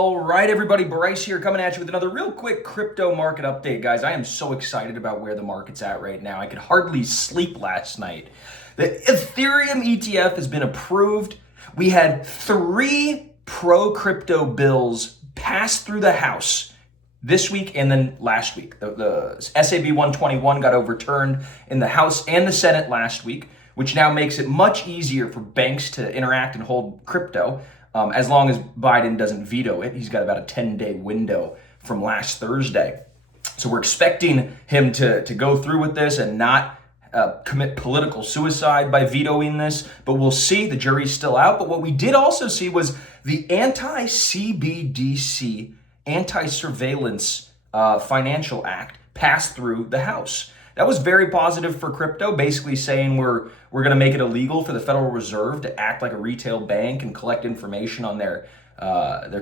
All right, everybody, Bryce here coming at you with another real quick crypto market update, guys. I am so excited about where the market's at right now. I could hardly sleep last night. The Ethereum ETF has been approved. We had 3 pro-crypto bills pass through the House this week and then last week. The SAB 121 got overturned in the House and the Senate last week, which now makes it much easier for banks to interact and hold crypto. As long as Biden doesn't veto it. He's got about a 10-day window from last Thursday. So we're expecting him to go through with this and not commit political suicide by vetoing this. But we'll see. The jury's still out. But what we did also see was the anti-CBDC, Anti-Surveillance Financial Act passed through the House. That was very positive for crypto, basically saying we're going to make it illegal for the Federal Reserve to act like a retail bank and collect information on their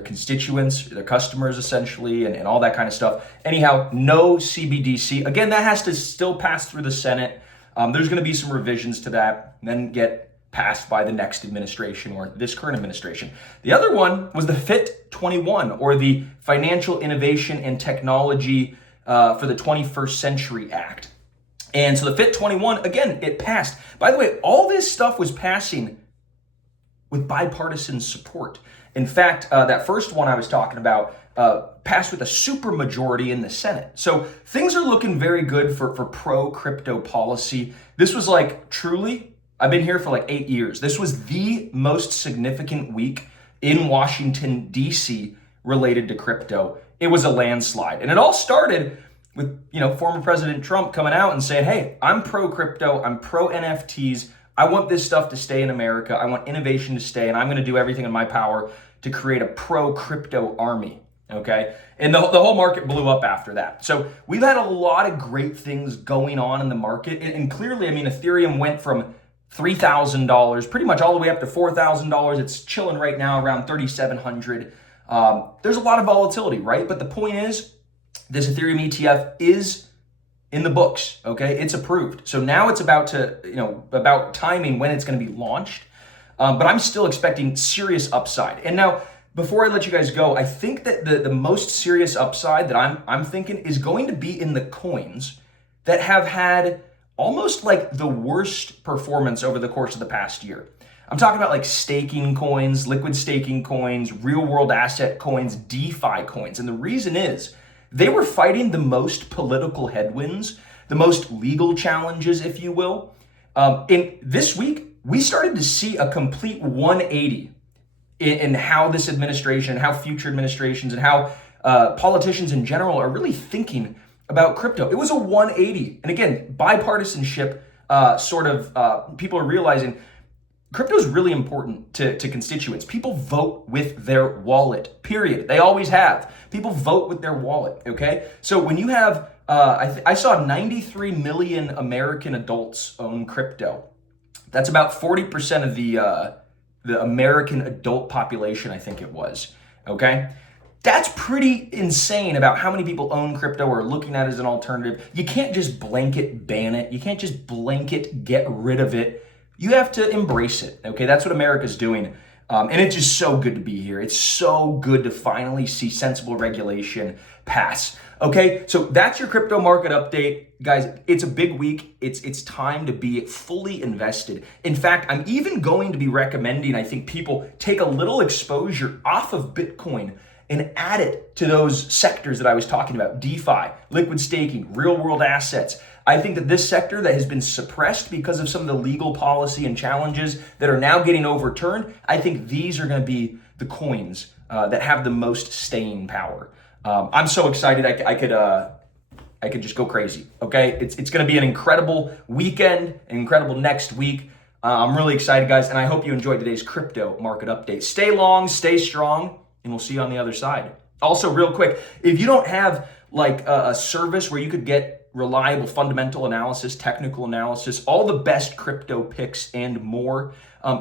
constituents, their customers, essentially, and all that kind of stuff. Anyhow, no CBDC. Again, that has to still pass through the Senate. There's going to be some revisions to that, and then get passed by the next administration or this current administration. The other one was the FIT 21, or the Financial Innovation and Technology for the 21st Century Act. And so the FIT 21, again, it passed. By the way, all this stuff was passing with bipartisan support. In fact, that first one I was talking about passed with a supermajority in the Senate. So things are looking very good for pro-crypto policy. This was like, truly, I've been here for like 8 years. This was the most significant week in Washington, D.C. related to crypto. It was a landslide. And it all started with, former President Trump coming out and saying, hey, I'm pro-crypto, I'm pro-NFTs, I want this stuff to stay in America, I want innovation to stay, and I'm going to do everything in my power to create a pro-crypto army, okay? And the whole market blew up after that. So we've had a lot of great things going on in the market, and clearly, Ethereum went from $3,000 pretty much all the way up to $4,000. It's chilling right now around $3,700. There's a lot of volatility, right? But the point is, this Ethereum ETF is in the books, okay? It's approved. So now it's about timing when it's going to be launched. But I'm still expecting serious upside. And now, before I let you guys go, I think that the most serious upside that I'm thinking is going to be in the coins that have had almost like the worst performance over the course of the past year. I'm talking about like staking coins, liquid staking coins, real world asset coins, DeFi coins. And the reason is, they were fighting the most political headwinds, the most legal challenges, if you will. In this week, we started to see a complete 180 in how this administration, how future administrations, and how politicians in general are really thinking about crypto. It was a 180. And again, bipartisanship, people are realizing crypto is really important to constituents. People vote with their wallet, period. They always have. People vote with their wallet, okay? So when you have, I saw 93 million American adults own crypto. That's about 40% of the American adult population, I think it was, okay? That's pretty insane about how many people own crypto or are looking at it as an alternative. You can't just blanket ban it. You can't just blanket get rid of it. You have to embrace it, okay? That's what America's doing. And it's just so good to be here. It's so good to finally see sensible regulation pass, okay? So that's your crypto market update. Guys, it's a big week. It's time to be fully invested. In fact, I'm even going to be recommending, I think, people take a little exposure off of Bitcoin and add it to those sectors that I was talking about, DeFi, liquid staking, real world assets. I think that this sector that has been suppressed because of some of the legal policy and challenges that are now getting overturned, I think these are going to be the coins that have the most staying power. I'm so excited. I could just go crazy. Okay, it's going to be an incredible weekend, an incredible next week. I'm really excited, guys, and I hope you enjoyed today's crypto market update. Stay long, stay strong, and we'll see you on the other side. Also, real quick, if you don't have like a service where you could get reliable fundamental analysis, technical analysis, all the best crypto picks and more,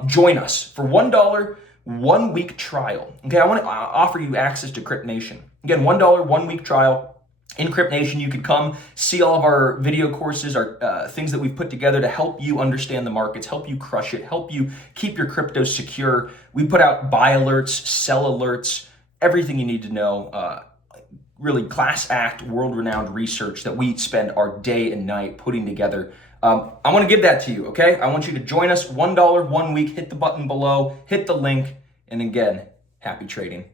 join us for $1 1 week trial. Okay, I want to offer you access to Crypt Nation. Again, $1 1 week trial. In Crypt Nation, you could come see all of our video courses, our things that we've put together to help you understand the markets, help you crush it, help you keep your crypto secure. We put out buy alerts, sell alerts, everything you need to know. Really class act, world-renowned research that we spend our day and night putting together. I want to give that to you, okay? I want you to join us. $1 1 week. Hit the button below, hit the link, and again, happy trading.